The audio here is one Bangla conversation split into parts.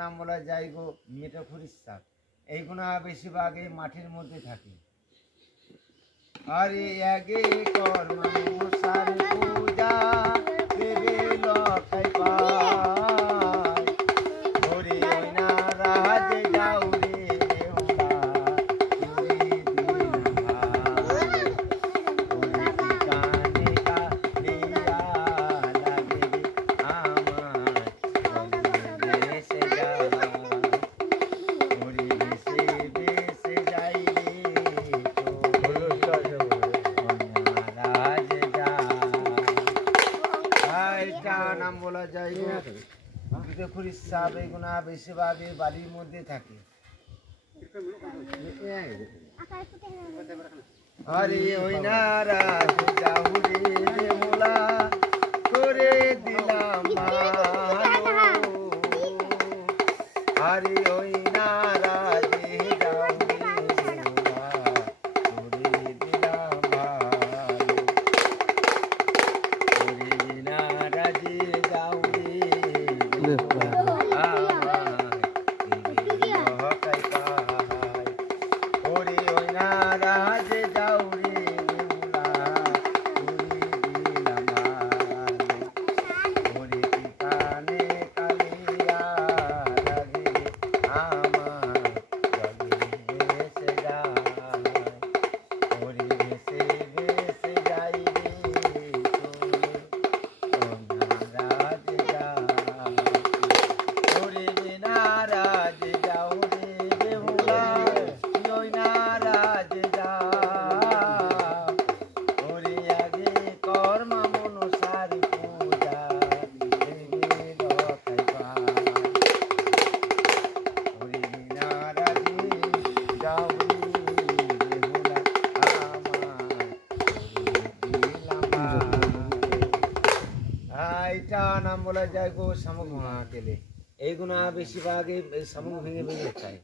নাম বলা যায় গো মেটাখুরির সাপ। এইগুলো বেশিরভাগ এই মাটির মধ্যে থাকে। আরে আগে কর মানুষার পূজা দেবে লকাই পায়, ওরে ওই না রাজ যাও রে ওরা চুরি দিন ভাই, ওরে কানে কালিয়া লাগে আমার দেশে যায়, ওরে দেশে দেশে যাই রে নাম বলা যায় মেটাখুরির সাপ। এইগুলা বেশিরভাগ বাড়ির মধ্যে থাকে। আরে ওই নারাজ যাও রে মোলা করে দিলাম ভালো, আরে ওই নারাজ যাও রে মোলা করে দিলাম ভালো, ওরে নারাজ যাও রে ওরে ওই নারাজ যাও রে মোলা করে দিলাম ভালো, ওরে কানে কালিয়া লাগে আমার ভেসে যায়, ওরে ভেসে ভেসে যাই রে নারাজ যাও, ওরে নারাজ যাও রে বেহুলা ওই নারাজ যাও, ওরে আগে কর্ম মনসার পূজা দেবে লকাই পায়, ওরে নারাজ যাও রে বেহুলা আমার দিলাম এইটা নাম বলা যায় গো শামুক ভাঙা কেলে। এইগুলা বেশিরভাগ শামুক ভেঙে ভেঙে খায়।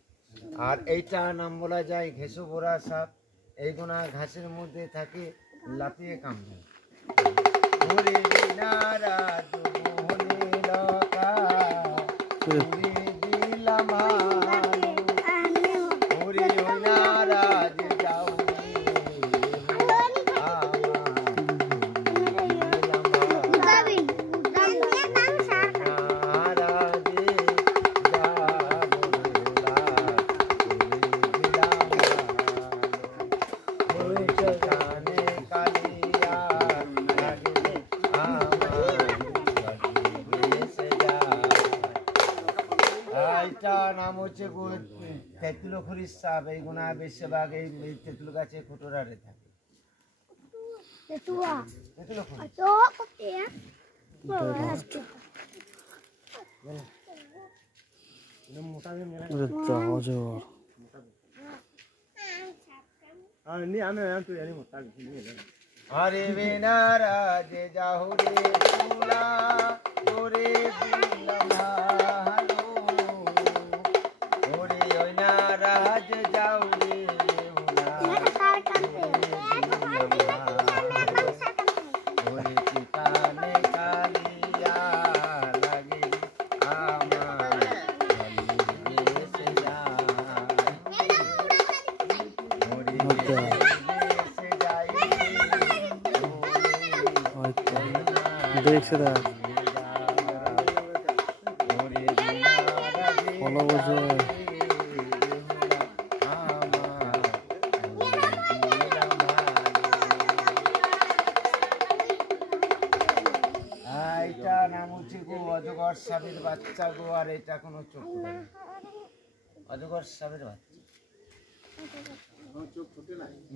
আর এইটা নাম বলা যায় ঘেঁষু বোরা সাপ। এইগুলা ঘাসের মধ্যে থাকে, লাফিয়ে কামড়ায়। ওরে নারাজ মোহনে লকা করে দিলাম ভালো, ওরে ওই নারাজ যাও রে বেহুলা আমার নাম হচ্ছে তেঁতুলখুরির সাপ। এইগুলা বেশিরভাগ এই তেঁতুল গাছে খুটরারে থাকে। আরে বেনারাজ যাও রে মোলা করে দিলাম ভালো, ওরে ওই নারাজ যাও রে মোলা ওরে কানে কালিয়া লাগে আমার দেশে যায়, ওরে দেশে যাই দেখছে দেখ ফলো বসে এইটা নাম হচ্ছে গো অজগর সাপের বাচ্চা গো। আর এটা কোনো চোখ নেই, অজগর সাপের বাচ্চা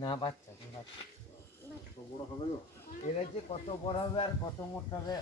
না, বাচ্চা এরা যে কত বড় হবে আর কত মোটা হবে